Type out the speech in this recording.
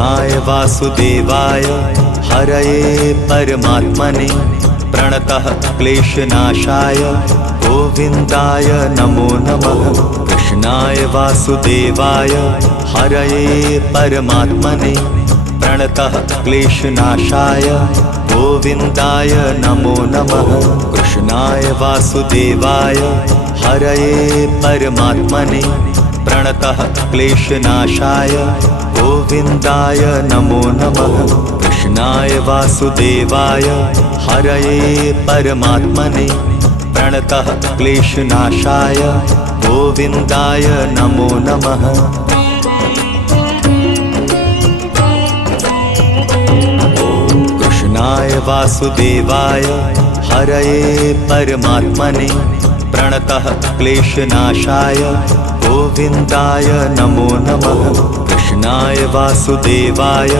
कृष्णाय वासुदेवाय हरये परमात्मने प्रणतः क्लेशनाशाय गोविन्दाय नमो नमः। कृष्णाय वासुदेवाय हरये परमात्मने प्रणतः क्लेशनाशाय गोविन्दाय नमो नमः। कृष्णाय वासुदेवाय हरये परमात्मने प्रणतः क्लेशनाशाय गोविन्दाय नमो नमः। कृष्णाय वासुदेवाय हरये परमात्मने प्रणतः क्लेशनाशाय गोविन्दाय नमो नमः। कृष्णाय वासुदेवाय हरये परमात्मने प्रणतः क्लेशनाशाय गोविन्दाय नमो नमः। कृष्णाय वासुदेवाय